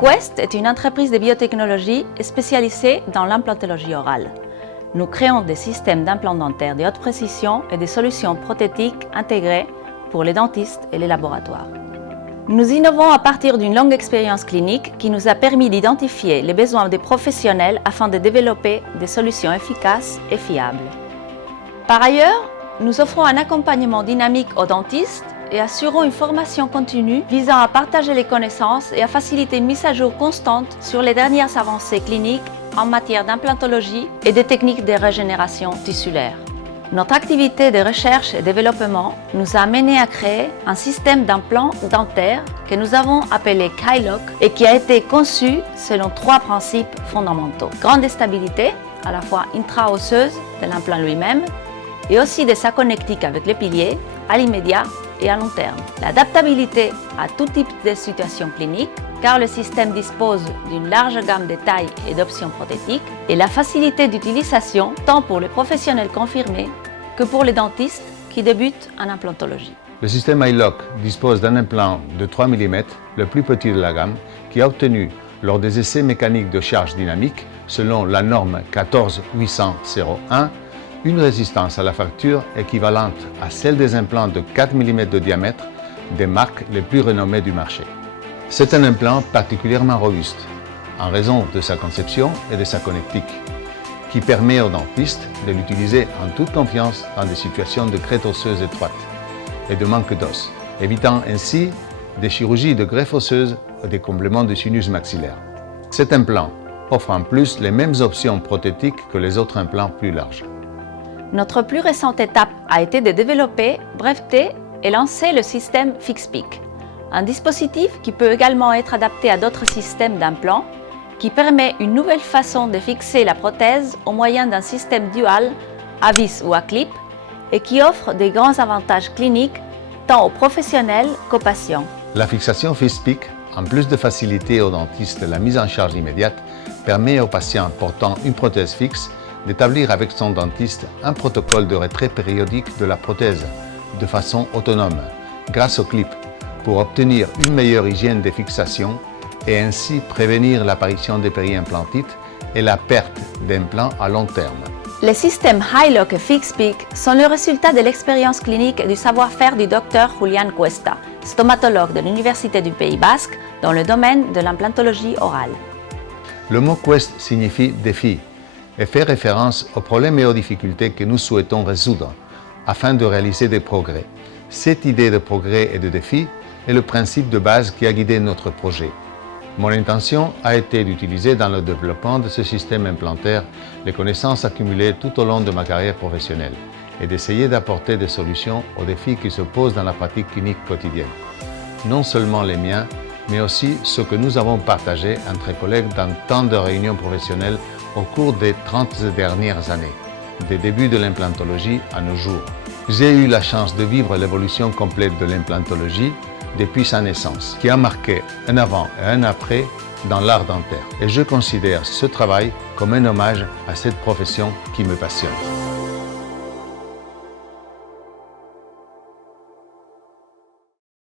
Quest est une entreprise de biotechnologie spécialisée dans l'implantologie orale. Nous créons des systèmes d'implants dentaires de haute précision et des solutions prothétiques intégrées pour les dentistes et les laboratoires. Nous innovons à partir d'une longue expérience clinique qui nous a permis d'identifier les besoins des professionnels afin de développer des solutions efficaces et fiables. Par ailleurs, nous offrons un accompagnement dynamique aux dentistes et assurons une formation continue visant à partager les connaissances et à faciliter une mise à jour constante sur les dernières avancées cliniques en matière d'implantologie et des techniques de régénération tissulaire. Notre activité de recherche et développement nous a amené à créer un système d'implants dentaires que nous avons appelé Kylock et qui a été conçu selon 3 principes fondamentaux. Grande stabilité, à la fois intra-osseuse de l'implant lui-même et aussi de sa connectique avec les piliers à l'immédiat et à long terme. L'adaptabilité à tout type de situation clinique, car le système dispose d'une large gamme de tailles et d'options prothétiques, et la facilité d'utilisation tant pour les professionnels confirmés que pour les dentistes qui débutent en implantologie. Le système iLock dispose d'un implant de 3 mm, le plus petit de la gamme, qui a obtenu, lors des essais mécaniques de charge dynamique, selon la norme 14800-01, une résistance à la fracture équivalente à celle des implants de 4 mm de diamètre des marques les plus renommées du marché. C'est un implant particulièrement robuste, en raison de sa conception et de sa connectique, qui permet aux dentistes de l'utiliser en toute confiance dans des situations de crête osseuse étroite et de manque d'os, évitant ainsi des chirurgies de greffe osseuse ou des comblements de sinus maxillaire. Cet implant offre en plus les mêmes options prothétiques que les autres implants plus larges. Notre plus récente étape a été de développer, breveter et lancer le système FixPeak, un dispositif qui peut également être adapté à d'autres systèmes d'implants, qui permet une nouvelle façon de fixer la prothèse au moyen d'un système dual à vis ou à clip et qui offre des grands avantages cliniques tant aux professionnels qu'aux patients. La fixation FixPeak, en plus de faciliter aux dentistes la mise en charge immédiate, permet aux patients portant une prothèse fixe d'établir avec son dentiste un protocole de retrait périodique de la prothèse de façon autonome, grâce au clip, pour obtenir une meilleure hygiène des fixations et ainsi prévenir l'apparition des périimplantites et la perte d'implants à long terme. Les systèmes Hylock et FixPeak sont le résultat de l'expérience clinique et du savoir-faire du Dr Julián Cuesta, stomatologue de l'Université du Pays Basque dans le domaine de l'implantologie orale. Le mot Quest signifie défi et fait référence aux problèmes et aux difficultés que nous souhaitons résoudre afin de réaliser des progrès. Cette idée de progrès et de défi est le principe de base qui a guidé notre projet. Mon intention a été d'utiliser dans le développement de ce système implantaire les connaissances accumulées tout au long de ma carrière professionnelle et d'essayer d'apporter des solutions aux défis qui se posent dans la pratique clinique quotidienne. Non seulement les miens, mais aussi ceux que nous avons partagés entre collègues dans tant de réunions professionnelles au cours des 30 dernières années, des débuts de l'implantologie à nos jours. J'ai eu la chance de vivre l'évolution complète de l'implantologie depuis sa naissance, qui a marqué un avant et un après dans l'art dentaire. Et je considère ce travail comme un hommage à cette profession qui me passionne.